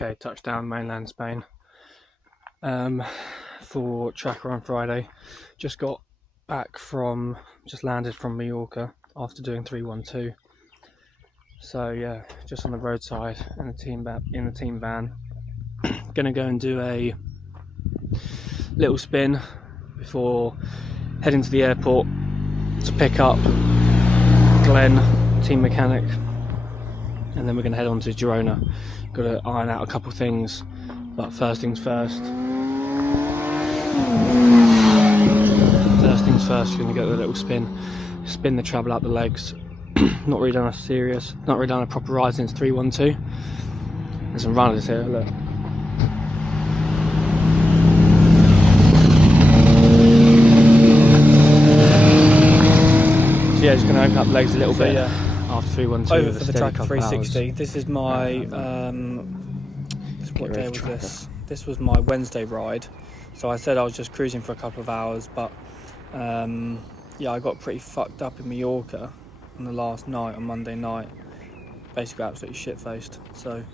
Okay, touchdown mainland Spain for Traka on Friday. Just landed from Mallorca after doing 312. So yeah, just on the roadside in the team van. Gonna go and do a little spin before heading to the airport to pick up Glenn, team mechanic, and then we're gonna head on to Girona. Got to iron out a couple things, but first things first. We're gonna go a little spin the treble out the legs. Not really done a proper ride since 312. There's some runners here, look. So yeah, just gonna open up the legs a little bit. Yeah, after 312. over for the Traka 360. This is my what day was this? This was my Wednesday ride. So I said I was just cruising for a couple of hours, but yeah, I got pretty fucked up in Mallorca on the last night, on Monday night. Basically absolutely shit-faced. So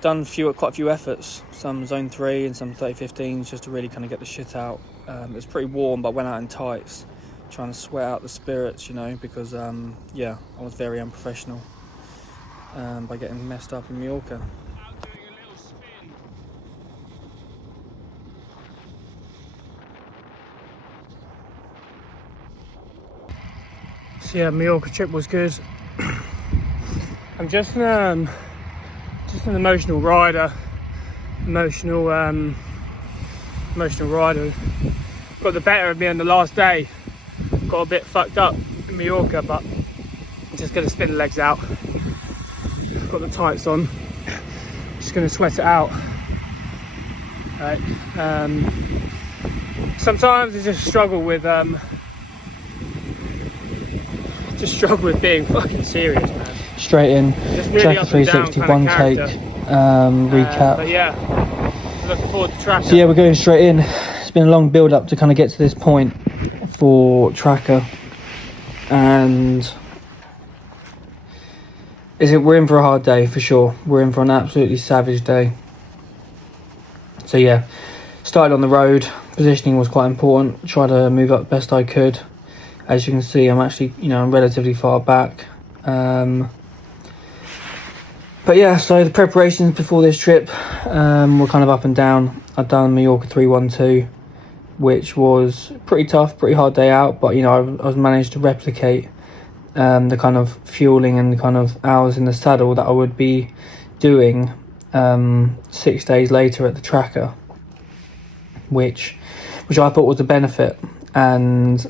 done quite a few efforts, some zone 3 and some 30-15s, just to really kind of get the shit out. It was pretty warm, but went out in tights, trying to sweat out the spirits, you know, because yeah, I was very unprofessional by getting messed up in Mallorca. So yeah, Mallorca trip was good. I'm just an emotional rider. Emotional rider. Got the better of me on the last day. Got a bit fucked up in Mallorca, but I'm just gonna spin the legs out. Got the tights on. Just gonna sweat it out. Right. Sometimes I just struggle with being fucking serious, man. Straight in, Traka 360, one take, recap. But yeah, looking forward to Traka. So yeah, we're going straight in. It's been a long build up to kind of get to this point for Traka, and we're in for a hard day for sure. We're in for an absolutely savage day. So yeah, started on the road. Positioning was quite important. Tried to move up best I could. As you can see, I'm actually, I'm relatively far back. But yeah, so the preparations before this trip were kind of up and down. I'd done Mallorca 312, which was pretty tough, pretty hard day out. But I was managed to replicate the kind of fueling and the kind of hours in the saddle that I would be doing 6 days later at the Traka, which I thought was a benefit. And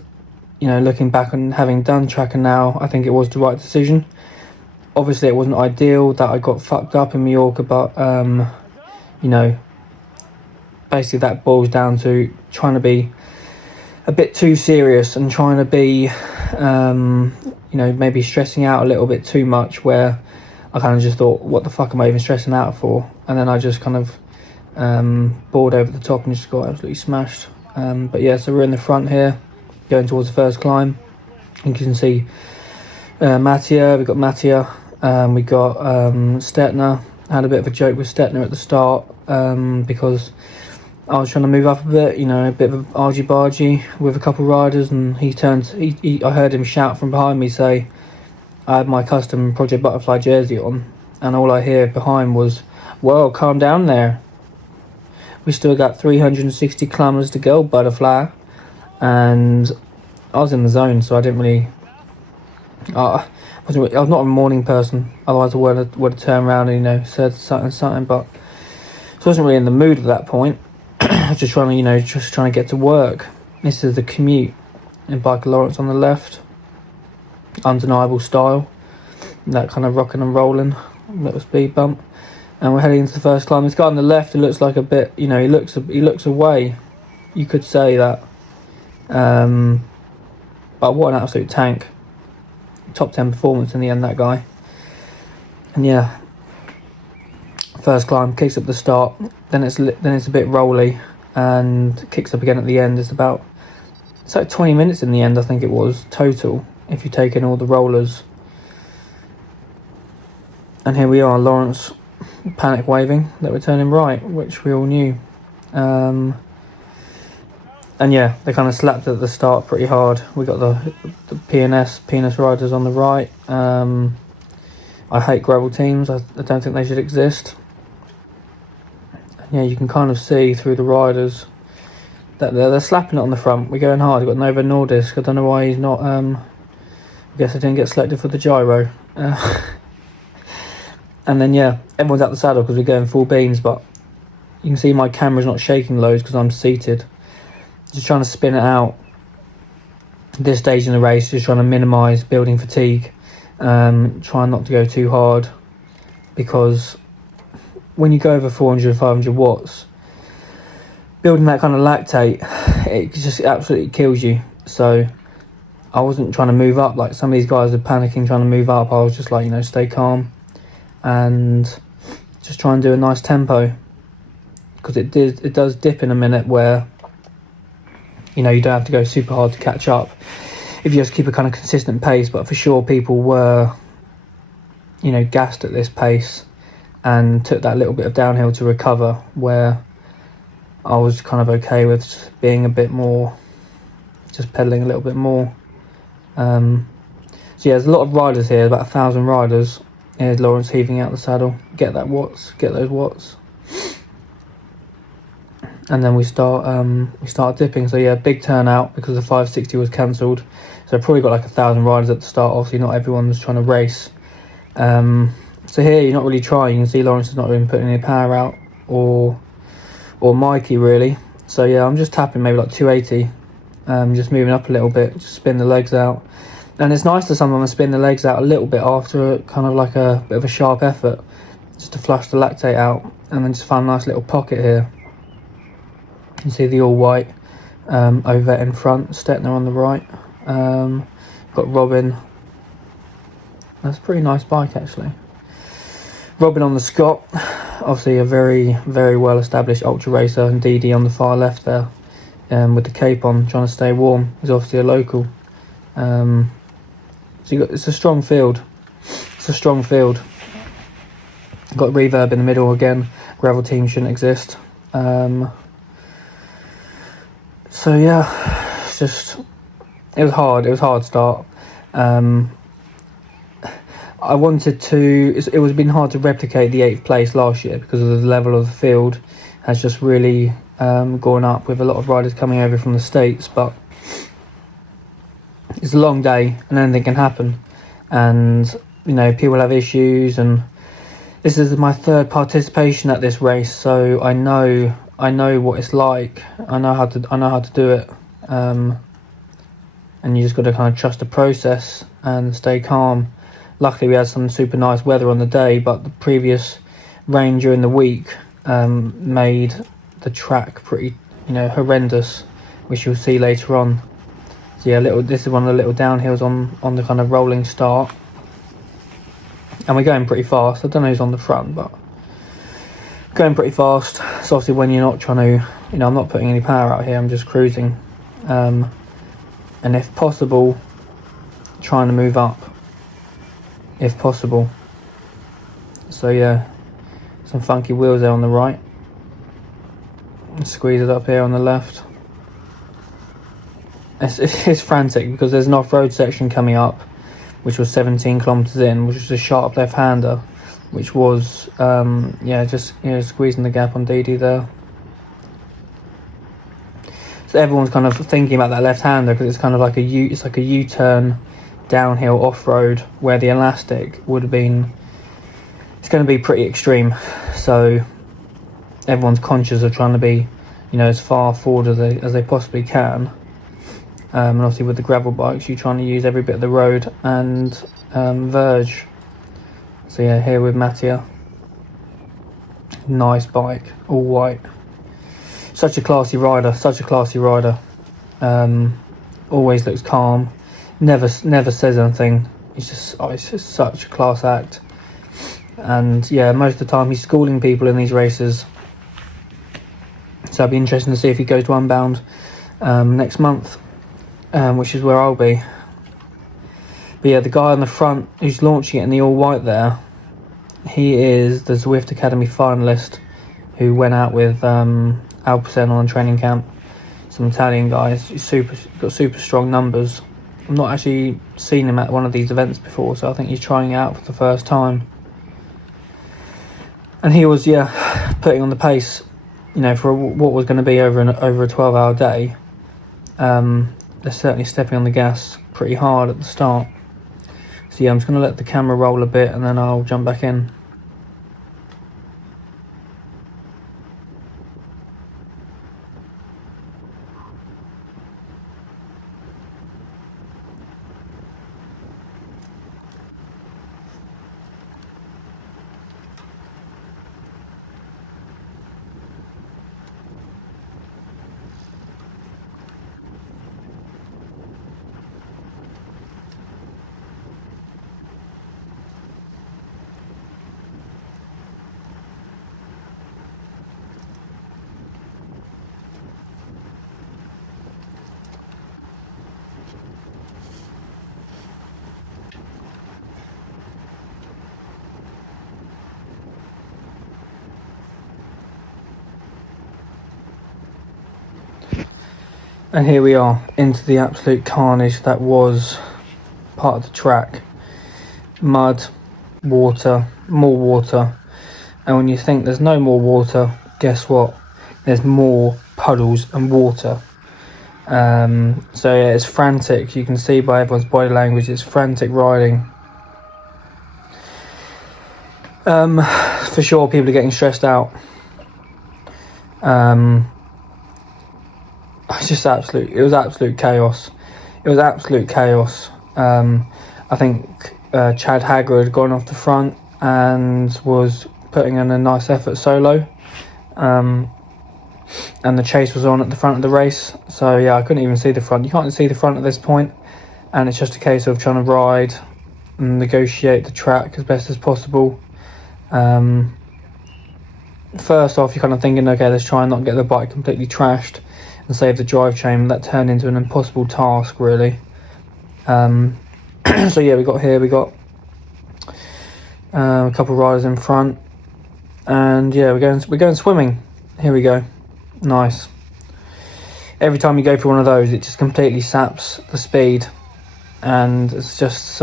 looking back and having done Traka now, I think it was the right decision. Obviously, it wasn't ideal that I got fucked up in Mallorca, but, basically that boils down to trying to be a bit too serious and trying to be, maybe stressing out a little bit too much, where I kind of just thought, what the fuck am I even stressing out for? And then I just kind of bored over the top and just got absolutely smashed. But yeah, so we're in the front here, going towards the first climb. You can see Mattia, we got Stetner. I had a bit of a joke with Stetner at the start because I was trying to move up a bit, a bit of argy-bargy with a couple riders, and I heard him shout from behind me, say, I had my custom Project Butterfly jersey on, and all I hear behind was, whoa, calm down there. We still got 360 kilometers to go, Butterfly. And I was in the zone, so I didn't really. I was not a morning person. Otherwise, I would have turned around and said something. But I wasn't really in the mood at that point. I was just trying to get to work. This is the commute in Bike Lawrence on the left. Undeniable style. That kind of rocking and rolling, little speed bump. And we're heading into the first climb. This guy on the left, who looks like a bit, he looks away. You could say that. But what an absolute tank. Top 10 performance in the end, that guy. And yeah, first climb, kicks up the start, then it's a bit rolly and kicks up again at the end. It's like 20 minutes in the end, I think it was total, if you take in all the rollers. And here we are, Lawrence, panic waving that we're turning right, which we all knew. And yeah, they kind of slapped at the start pretty hard. We got the penis riders on the right. I hate gravel teams. I don't think they should exist. And yeah, you can kind of see through the riders that they're slapping it on the front. We're going hard. We've got Novo Nordisk. I don't know why he's not. I guess I didn't get selected for the gyro. And then yeah, everyone's out the saddle because we're going full beans, but you can see my camera's not shaking loads because I'm seated. Just trying to spin it out. This stage in the race, just trying to minimise building fatigue. Trying not to go too hard, because when you go over 400, 500 watts, building that kind of lactate, it just absolutely kills you. So I wasn't trying to move up like some of these guys are panicking trying to move up. I was just like, stay calm and just try and do a nice tempo, because it does dip in a minute where you don't have to go super hard to catch up if you just keep a kind of consistent pace. But for sure people were gassed at this pace and took that little bit of downhill to recover, where I was kind of okay with just being a bit more, just pedaling a little bit more. So yeah, there's a lot of riders here, about 1,000 riders. Here's Lawrence heaving out the saddle. Get those watts. And then we start dipping. So yeah, big turnout because the 560 was cancelled. So I probably got like 1,000 riders at the start. Obviously not everyone was trying to race. So here you're not really trying. You can see Lawrence is not even putting any power out, or Mikey really. So yeah, I'm just tapping maybe like 280. Just moving up a little bit, just spin the legs out. And it's nice to sometimes spin the legs out a little bit after kind of like a bit of a sharp effort, just to flush the lactate out. And then just find a nice little pocket here. You can see the all white over in front, Stettner on the right. Got Robin. That's a pretty nice bike actually. Robin on the Scott, obviously a very, very well established ultra racer, and DD on the far left there, with the cape on, trying to stay warm. He's obviously a local. So it's a strong field. Got reverb in the middle again. Gravel team shouldn't exist. So yeah, it was hard start. I wanted to. It was been hard to replicate the 8th place last year because of the level of the field has just really gone up with a lot of riders coming over from the States. But it's a long day and anything can happen, and people have issues. And this is my 3rd participation at this race, so I know what it's like. I know how to do it. And you just got to kind of trust the process and stay calm. Luckily we had some super nice weather on the day, but the previous rain during the week made the track pretty horrendous, which you'll see later on. So yeah, this is one of the little downhills on the kind of rolling start, and we're going pretty fast. I don't know who's on the front, but going pretty fast. So obviously when you're not trying to, I'm not putting any power out here, I'm just cruising. And if possible, trying to move up, if possible. So yeah, some funky wheels there on the right. Squeeze it up here on the left. It's frantic because there's an off-road section coming up, which was 17 kilometers in, which was a sharp left-hander, which was just squeezing the gap on DD there. So everyone's kind of thinking about that left-hander because it's kind of like a U-turn downhill off-road where the elastic would have been. It's going to be pretty extreme. So everyone's conscious of trying to be, as far forward as they possibly can. And obviously with the gravel bikes, you're trying to use every bit of the road and verge. So yeah, here with Mattia. Nice bike, all white. Such a classy rider. Always looks calm. Never says anything. It's just such a class act. And yeah, most of the time he's schooling people in these races. So it'll be interesting to see if he goes to Unbound next month, which is where I'll be. But yeah, the guy on the front who's launching it in the all white there, He is the Zwift Academy finalist who went out with Alpecin on a training camp. Some Italian guys. He's got super strong numbers. I've not actually seen him at one of these events before, so I think he's trying it out for the first time. And he was, putting on the pace, for what was going to be over a 12-hour day. They're certainly stepping on the gas pretty hard at the start. So I'm just going to let the camera roll a bit and then I'll jump back in. And here we are, into the absolute carnage that was part of the track. Mud, water, more water. And when you think there's no more water, guess what? There's more puddles and water. So yeah, it's frantic. You can see by everyone's body language, it's frantic riding. For sure, people are getting stressed out. It was absolute chaos. I think Chad Hagger had gone off the front and was putting in a nice effort solo. And the chase was on at the front of the race. So yeah, I couldn't even see the front. You can't see the front at this point. And it's just a case of trying to ride and negotiate the track as best as possible. First off, you're kind of thinking, okay, let's try and not get the bike completely trashed and save the drive chain. That turned into an impossible task, really. So yeah, we got a couple of riders in front, and yeah, we're going swimming. Here we go. Nice. Every time you go for one of those, it just completely saps the speed, and it's just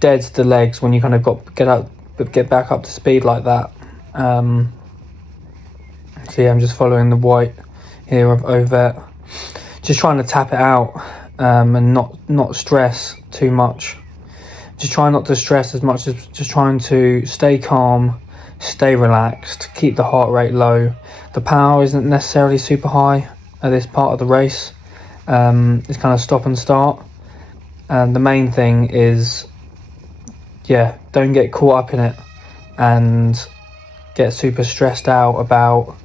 deads the legs when you kind of get back up to speed like that. So yeah, I'm just following the white here of Ovet, just trying to tap it out, and not stress too much. Just trying not to stress as much as just trying to stay calm, stay relaxed, keep the heart rate low. The power isn't necessarily super high at this part of the race. It's kind of stop and start. And the main thing is, don't get caught up in it and get super stressed out about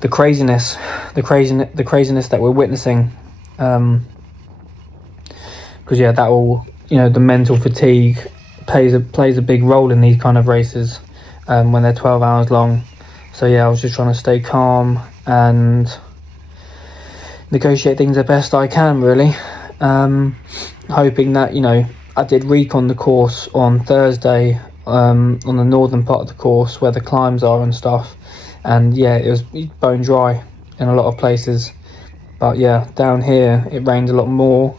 the craziness that we're witnessing. Because that will, the mental fatigue plays a big role in these kind of races when they're 12 hours long. So yeah, I was just trying to stay calm and negotiate things the best I can, really. Hoping that, I did recon the course on Thursday, on the northern part of the course where the climbs are and stuff, and yeah, it was bone dry in a lot of places. But yeah, down here it rained a lot more,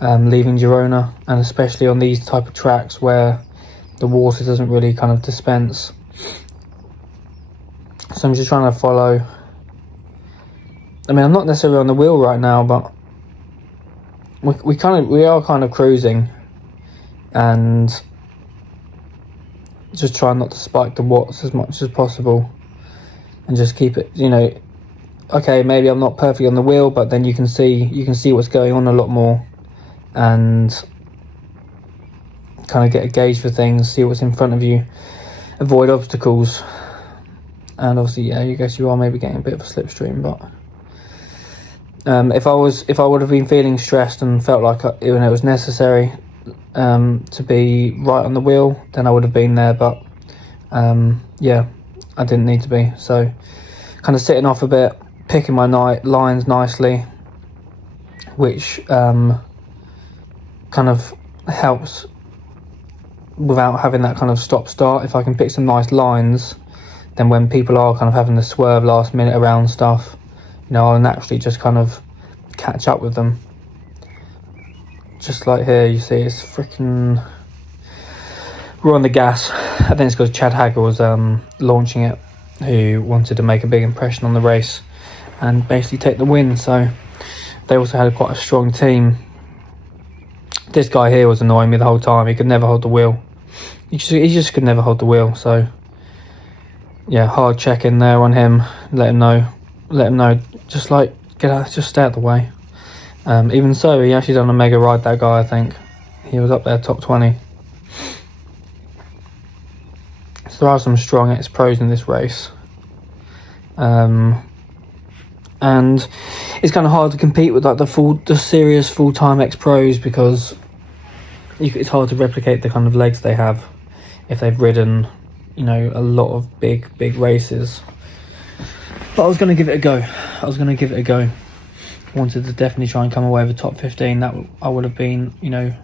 leaving Girona, and especially on these type of tracks where the water doesn't really kind of dispense. So I'm just trying to follow. I'm not necessarily on the wheel right now, but we are kind of cruising, and just trying not to spike the watts as much as possible, and just keep it, okay, maybe I'm not perfectly on the wheel, but then you can see what's going on a lot more, and kind of get a gauge for things, see what's in front of you, avoid obstacles. And obviously, you guess you are maybe getting a bit of a slipstream, but if I would have been feeling stressed and felt like it was necessary to be right on the wheel, then I would have been there. But I didn't need to be. So kind of sitting off a bit, picking my lines nicely, which kind kind of helps without having that kind of stop-start. If I can pick some nice lines, then when people are kind of having to swerve last minute around stuff, you know, I'll naturally just kind of catch up with them. Just like here, you see it's freaking... We're on the gas. I think it's because Chad Hagger was launching it, who wanted to make a big impression on the race and basically take the win. So they also had quite a strong team. This guy here was annoying me the whole time. He could never hold the wheel. He just could never hold the wheel. So yeah, hard check in there on him. Let him know. Just like, get out, just stay out the way. Even so, he actually done a mega ride, that guy. I think he was up there top 20. So there are some strong ex-pros in this race, and it's kind of hard to compete with like the serious full-time ex-pros, because it's hard to replicate the kind of legs they have if they've ridden, you know, a lot of big races. But I was going to give it a go. Wanted to definitely try and come away with top 15. That I would have been, you know,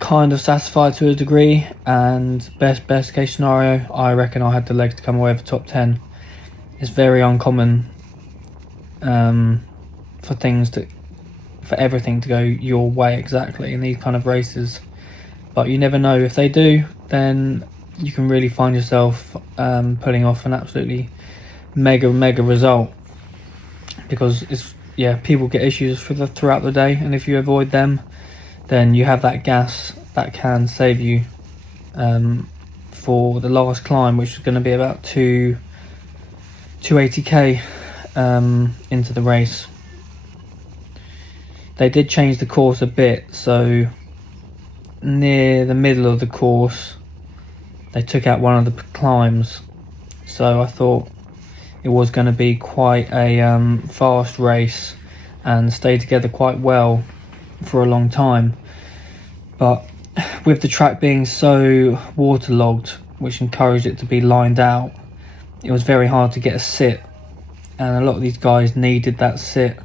kind of satisfied to a degree, and best case scenario, I reckon I had the legs to come away with top 10. It's very uncommon for everything to go your way exactly in these kind of races, but you never know. If they do, then you can really find yourself pulling off an absolutely mega result, because people get issues throughout the day, and if you avoid them, then you have that gas that can save you for the last climb, which is going to be about 280k into the race. They did change the course a bit, so near the middle of the course they took out one of the climbs, so I thought it was going to be quite a fast race and stay together quite well for a long time. But with the track being so waterlogged, which encouraged it to be lined out, it was very hard to get a sit, and a lot of these guys needed that sit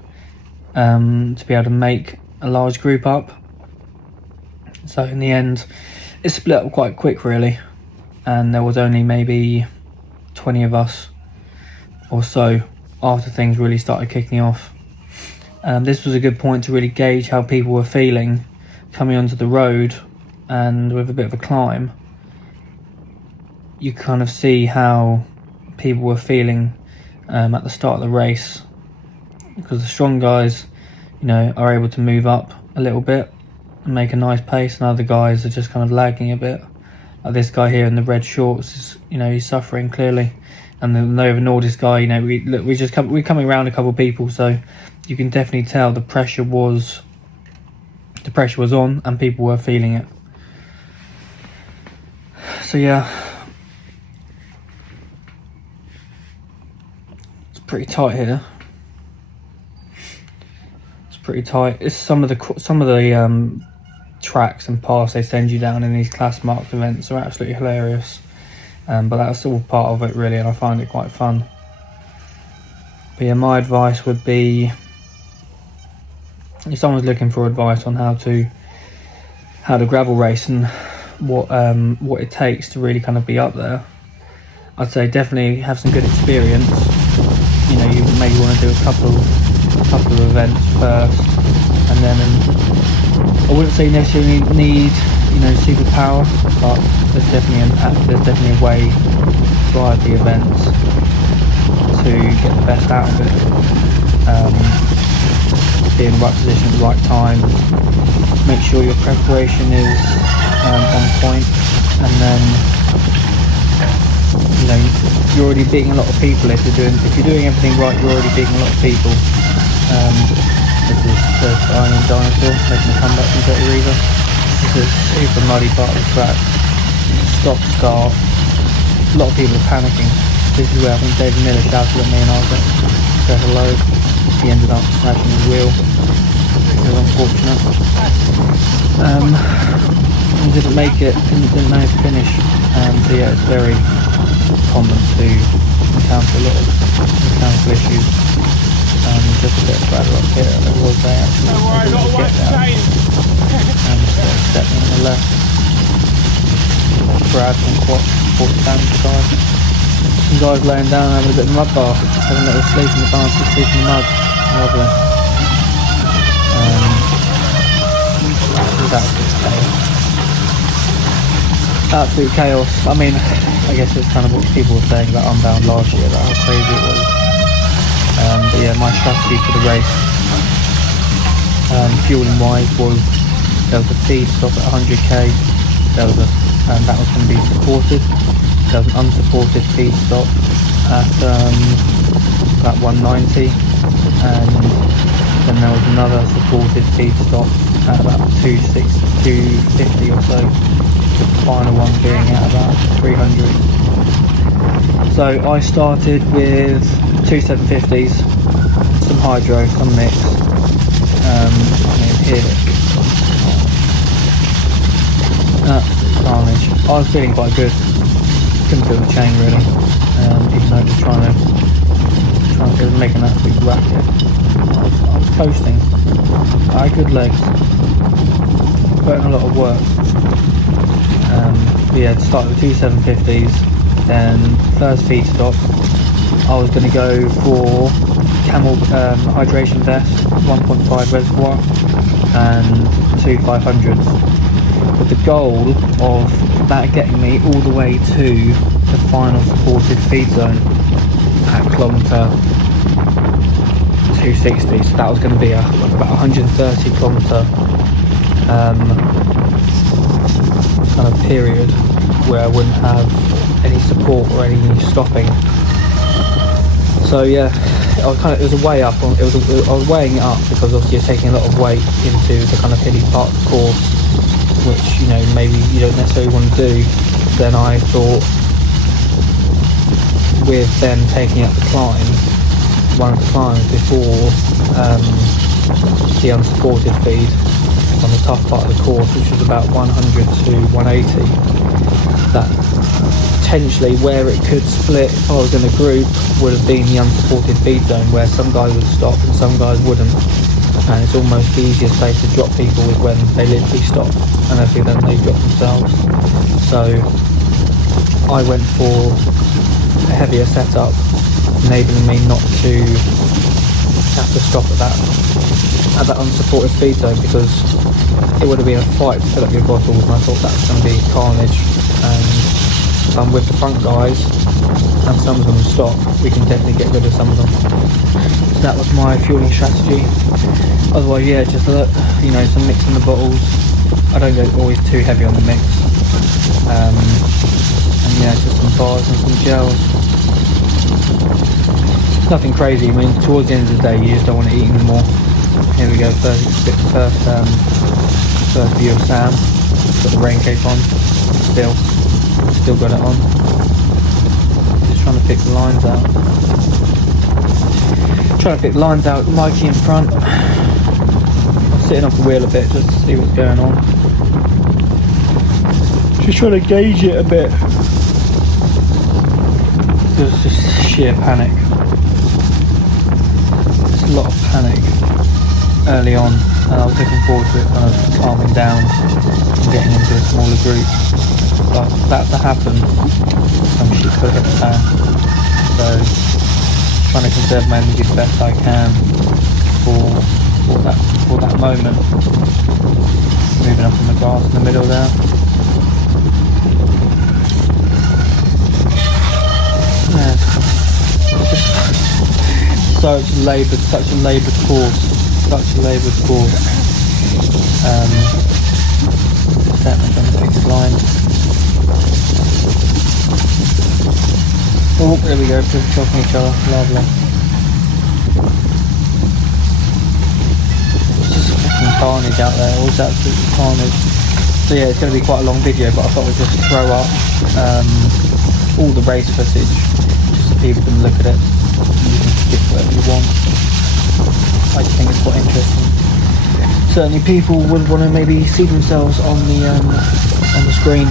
to be able to make a large group up. So in the end, it split up quite quick really, and there was only maybe 20 of us or so after things really started kicking off. This was a good point to really gauge how people were feeling coming onto the road, and with a bit of a climb you kind of see how people were feeling at the start of the race, because the strong guys, you know, are able to move up a little bit and make a nice pace, and other guys are just kind of lagging a bit. Like this guy here in the red shorts is, you know, he's suffering clearly, and the Novo Nordisk guy, you know, we're coming around a couple of people, so you can definitely tell the pressure was on and people were feeling it. So yeah, it's pretty tight here. It's pretty tight. It's some of the tracks and paths they send you down in these class marked events are absolutely hilarious, but that's all part of it really, and I find it quite fun. But yeah, my advice would be, if someone's looking for advice on how to gravel race and what it takes to really kind of be up there, I'd say definitely have some good experience. You know, you maybe want to do a couple of events first, and then I wouldn't say necessarily need, you know, superpower, but there's definitely a way to ride the events to get the best out of it. Be in the right position at the right time, make sure your preparation is on point, and then, you know, you're already beating a lot of people. If you're doing everything right, you're already beating a lot of people. This is the Iron Dinosaur making a comeback from Dirty Reaver. This is a super muddy part of the track. Stop, start. A lot of people are panicking. This is where I think David Miller shouted at me and I was like, say hello. He ended up smashing his wheel, which was unfortunate. And didn't make it, didn't manage to finish. So yeah, it's very common to encounter a lot of mechanical issues. Just a bit further up here, there was actually a get down. and Stetner on the left. Brad from Sports Fans guy. Some guys laying down having a bit of mud bath, having a little sleep in the bath, sleep in the mud. Lovely. This is absolute chaos. Absolute chaos. I mean, I guess it's kind of what people were saying about Unbound last year, about how crazy it was. But yeah, my strategy for the race, fueling wise, was there was a feed stop at 100k, and that was going to be supported. There was an unsupported feed stop at about 190, and then there was another supported feed stop at about 250 or so, the final one being at about 300. So I started with 2 750s, some hydro, some mix. I mean, here, absolute carnage. I was feeling quite good. Couldn't feel the chain really, even though it was it was making an absolute racket. I was coasting. I had good legs, put in a lot of work. Yeah, started with 2 750s, then first feed stop, I was going to go for Camel hydration vest, 1.5 reservoir, and 2 500s, with the goal of that getting me all the way to the final supported feed zone at kilometre 260. So that was going to be about 130 kilometre kind of period where I wouldn't have any support or any stopping. So yeah, it was a way up. I was weighing it up because obviously you're taking a lot of weight into the kind of hilly part of the course, which, you know, maybe you don't necessarily want to do. Then I thought, with them taking up the climb, one of the climbs before the unsupported feed on the tough part of the course, which was about 100 to 180, that potentially where it could split if I was in a group would have been the unsupported feed zone, where some guys would stop and some guys wouldn't, and it's almost the easiest place to drop people is when they literally stop, and obviously then they drop themselves. So I went for a heavier setup, enabling me not to have to stop at that unsupported feed zone, because it would have been a fight to fill up your bottles, and I thought that was going to be carnage. And if I'm with the front guys and some of them stop, we can definitely get rid of some of them. So that was my fueling strategy. Otherwise, yeah, just you know, some mix in the bottles. I don't go always too heavy on the mix, and yeah, just some bars and some gels. Nothing crazy. I mean, towards the end of the day, you just don't want to eat anymore. Here we go. First view of Sam. Got the rain cape on. Still got it on. Just trying to pick the lines out. Mikey in front. I'm sitting off the wheel a bit just to see what's going on. Just trying to gauge it a bit. There's just sheer panic. There's a lot of panic early on, and I was looking forward to it kind of calming down and getting into a smaller group. But for that to happen, some shit could hit the fan. So trying to conserve my energy the best I can for that moment. Moving up on the grass in the middle there. Yeah, it's just such a laboured course. Certainly trying to pick his lines. Oh, there we go, people chopping each other, lovely. It's just fucking carnage out there, all absolutely carnage. So yeah, it's going to be quite a long video, but I thought I'd just throw up all the race footage, just so people can look at it. You can skip whatever you want. I just think it's quite interesting. Certainly people would want to maybe see themselves on the screen.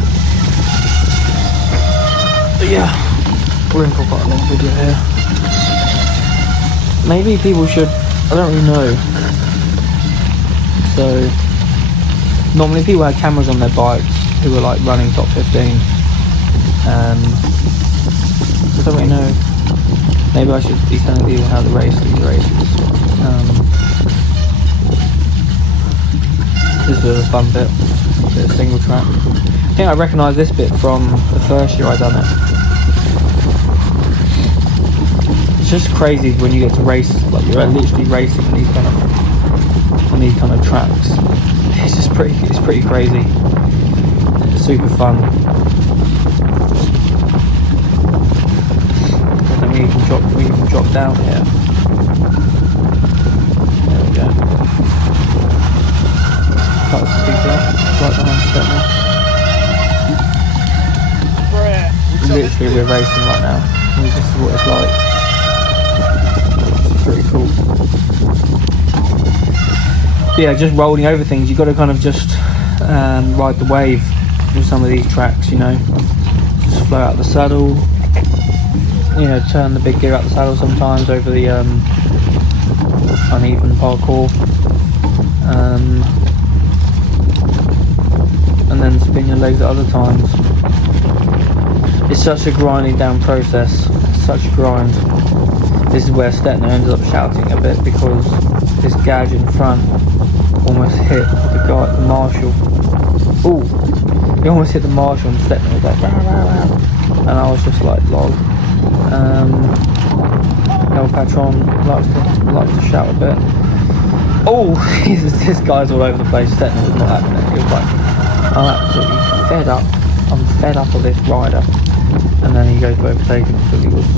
But yeah, we're in for quite a long video here. Maybe people should, I don't really know. So normally people had cameras on their bikes who were like running top 15. I don't really know. Maybe I should be telling people how the races. This was a fun bit of single track. I think I recognise this bit from the first year I done it. It's just crazy when you get to race, like you're literally racing on these kind of tracks. It's pretty crazy. It's super fun. And then we can drop down here. There we go. Cut some people up, right behind Stepney. Literally we're racing right now. And this is what it's like. It's pretty cool. Yeah, just rolling over things. You've got to kind of just ride the wave with some of these tracks, you know. Just flow out the saddle. You know, turn the big gear out the saddle sometimes over the uneven parkour. And then spin your legs at other times. It's such a grinding down process. It's such a grind. This is where Stettner ended up shouting a bit because this gouge in front almost hit the marshal. Ooh, he almost hit the marshal and Stettner was like, rah, rah, rah. And I was just like, lol. El Patron likes to shout a bit. Oh, this guy's all over the place. Stettner was not having it. He was like, I'm absolutely fed up. I'm fed up of this rider. And then he goes to overtake him because he just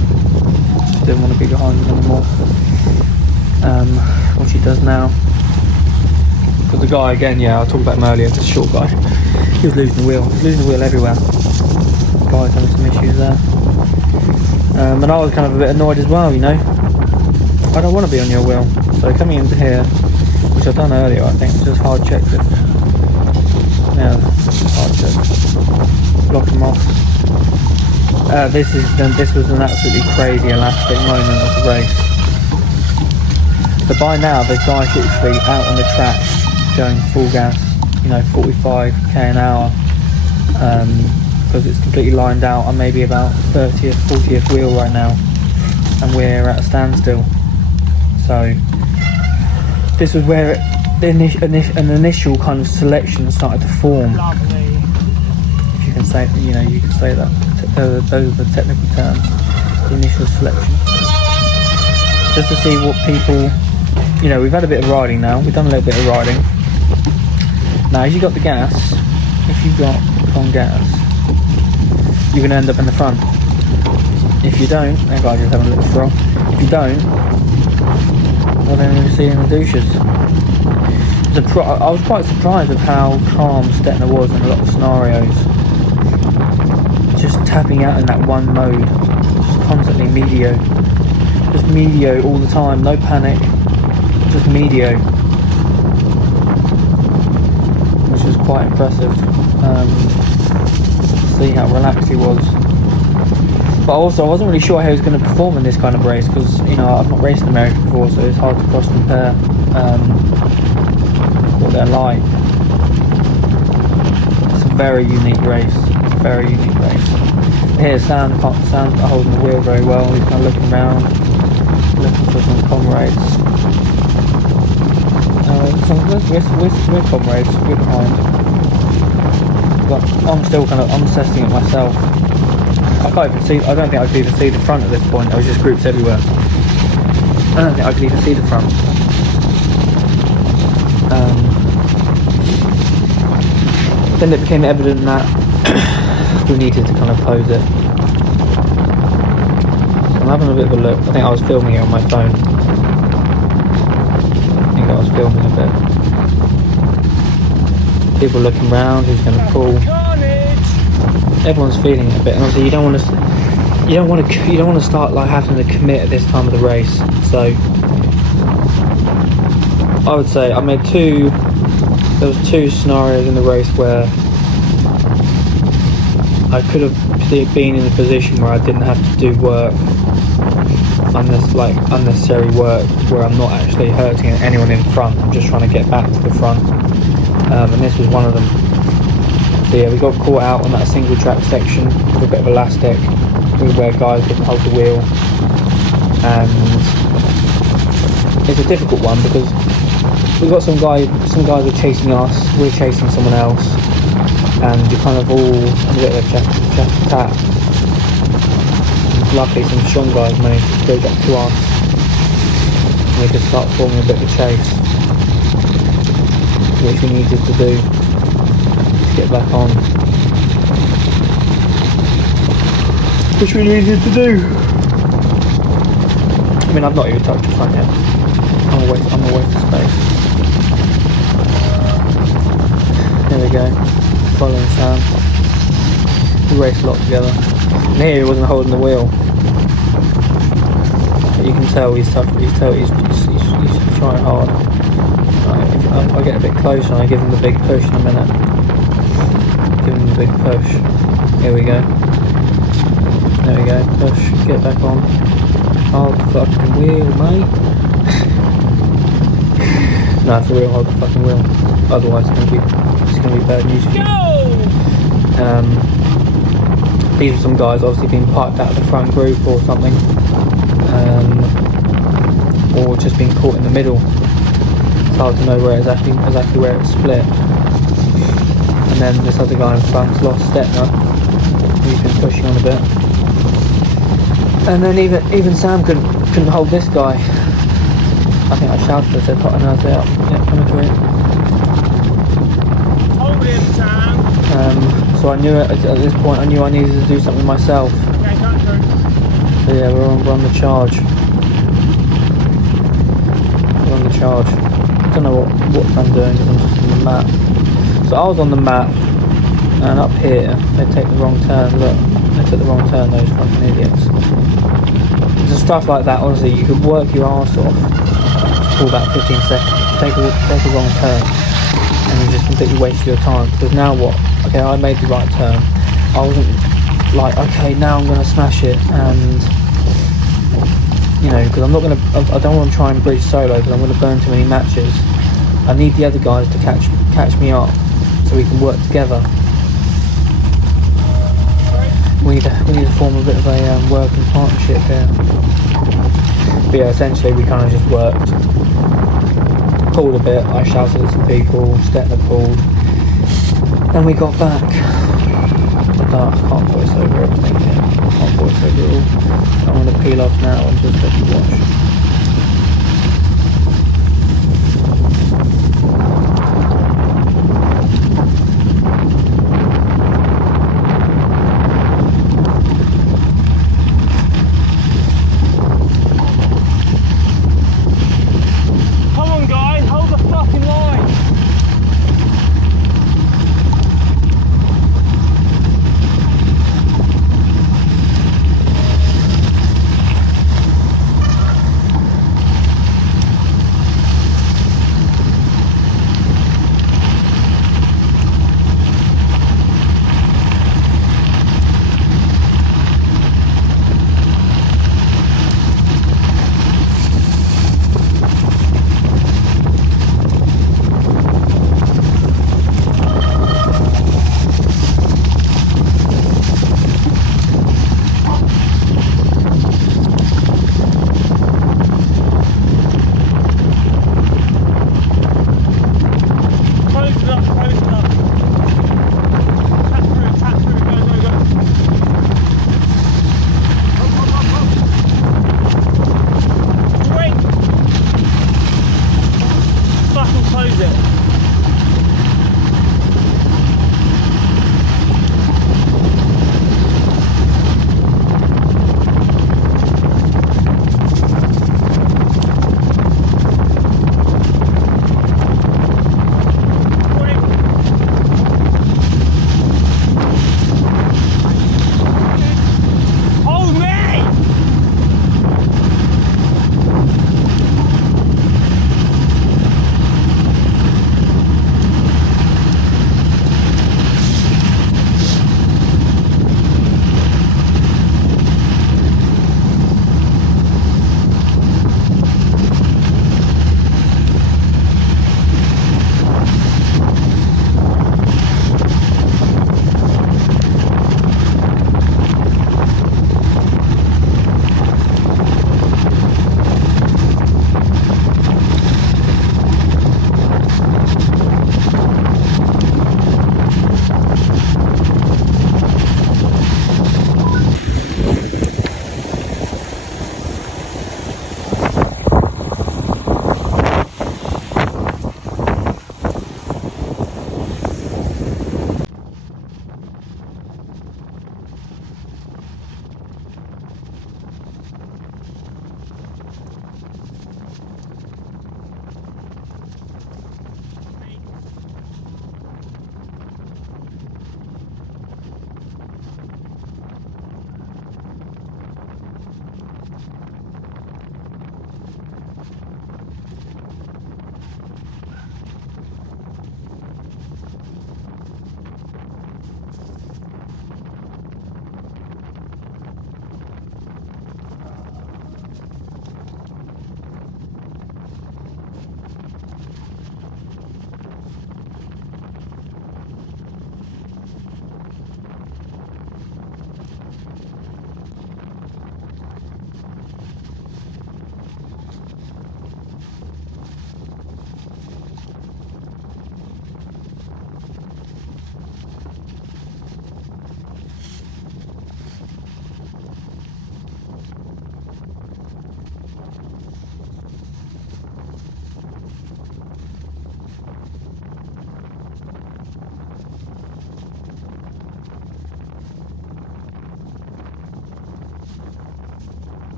didn't want to be behind him anymore. Which he does now. Because the guy, again, yeah, I talked about him earlier, this short guy, he was losing the wheel. He was losing the wheel everywhere. The guy's having some issues there. And I was kind of a bit annoyed as well, you know. I don't want to be on your wheel. So coming into here, which I've done earlier, I think, just hard checked it. Yeah, hard checked. Blocked him off. This was an absolutely crazy elastic moment of the race. So by now, there's guys literally out on the track going full gas, you know, 45k an hour, because it's completely lined out. I'm maybe about 30th, 40th wheel right now, and we're at a standstill. So this was where an initial kind of selection started to form. Lovely. If you can say, you know, you can say that. Those are the technical terms. The initial selection. Just to see what people, you know, we've had a bit of riding now. We've done a little bit of riding. Now, as you got the gas, if you got on gas, you're going to end up in the front. If you don't, that guy's just having a little stroll. If you don't, well, then you'll see in the douches. I was quite surprised of how calm Stettner was in a lot of scenarios. Just tapping out in that one mode, just constantly medio. Just medio all the time, no panic, just medio. Which was quite impressive. See how relaxed he was. But also, I wasn't really sure how he was going to perform in this kind of race because, you know, I've not raced in America before, so it's hard to cross compare what they're like. It's a very unique race. It's a very unique race. Here, Sam's not holding the wheel very well. He's kind of looking around, looking for some comrades. We're comrades. We're behind. But I'm still I'm testing it myself. I don't think I could even see the front at this point. There was just groups everywhere. I don't think I could even see the front. Then it became evident that we needed to kind of close it. So I'm having a bit of a look. I think I was filming it on my phone. I think I was filming a bit. People looking around, who's going to pull. Everyone's feeling it a bit, and obviously you don't want to start like having to commit at this time of the race. So I would say I made there was two scenarios in the race where I could have been in a position where I didn't have to do work. unnecessary work where I'm not actually hurting anyone in front. I'm just trying to get back to the front, and this was one of them. So yeah, we got caught out on that single track section with a bit of elastic where guys couldn't hold the wheel, and it's a difficult one because we've got some guys are chasing us, we're chasing someone else, and you're kind of all a bit of a chest to tap. Luckily some strong guys managed to build up to us and we could start forming a bit of a chase, which we needed to do to get back on. Which we needed to do. I mean, I've not even touched the front yet. I'm away to space. There we go. Following Sam. We raced a lot together. And here he wasn't holding the wheel. But you can tell he's tough. He's trying hard. I get a bit closer and I give him the big push in a minute. Give him the big push. Here we go. There we go. Push. Get back on. Hold the fucking wheel, mate. No, for real, hold the fucking wheel. Otherwise, it's gonna be bad news for you. These are some guys obviously being piped out of the front group or something, or just being caught in the middle. It's hard to know where exactly where it's split. And then this other guy in front's lost Stetner. He's been pushing on a bit. And then even Sam couldn't hold this guy. I think I shouted, I said, and I said, yeah, coming to it. Hold him, Sam. So I knew at this point, I knew I needed to do something myself. Okay, can't go. So yeah, we're on the charge. We're on the charge. I don't know what I'm doing because I'm just on the map. So I was on the map, and up here, they take the wrong turn, look. They took the wrong turn, those fucking idiots. So stuff like that, honestly, you could work your arse off for about 15 seconds. Take a wrong turn, and you just completely waste your time. Because now what? Okay, I made the right turn. I wasn't like, okay, now I'm going to smash it, and you know, because I don't want to try and bridge solo because I'm going to burn too many matches. I need the other guys to catch me up so we can work together. We need to form a bit of a working partnership here. But yeah, essentially we kind of just worked. Pulled a bit, I shouted at some people, Stetner pulled, and we got back. I can't voice over everything here. I can't voice over it all. I'm going to peel off now and just let you watch.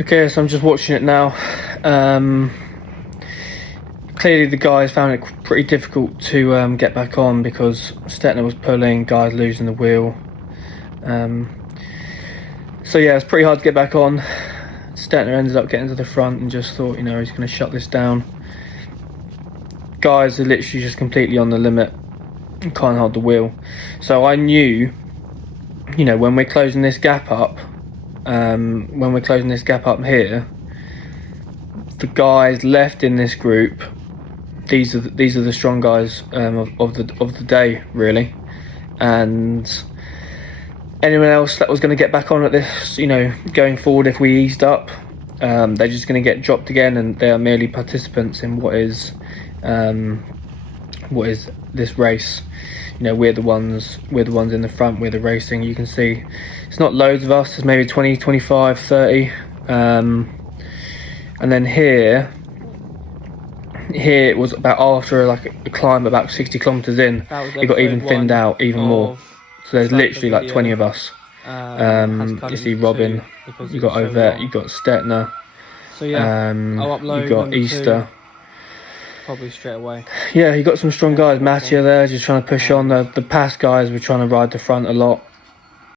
Okay, so I'm just watching it now. Clearly the guys found it pretty difficult to get back on because Stettner was pulling, guys losing the wheel. So yeah, it's pretty hard to get back on. Stettner ended up getting to the front and just thought, you know, he's going to shut this down. Guys are literally just completely on the limit and can't hold the wheel. So I knew, you know, when we're closing this gap up, here, the guys left in this group, these are the strong guys of the day, really. And anyone else that was going to get back on at this, you know, going forward, if we eased up, they're just going to get dropped again, and they are merely participants in what is this race. You know, we're the ones in the front, we're the racing. You can see it's not loads of us, there's maybe 20, 25, 30. And then here it was about after like a climb about 60 kilometers in, it got even thinned out even more. So there's literally like 20 of us. You see Robin, you got Ovette, you got Stettner, so yeah, I'll upload you got Easter. Probably straight away. Yeah, you got some strong guys. Mattia there, just trying to push on. The past guys were trying to ride the front a lot.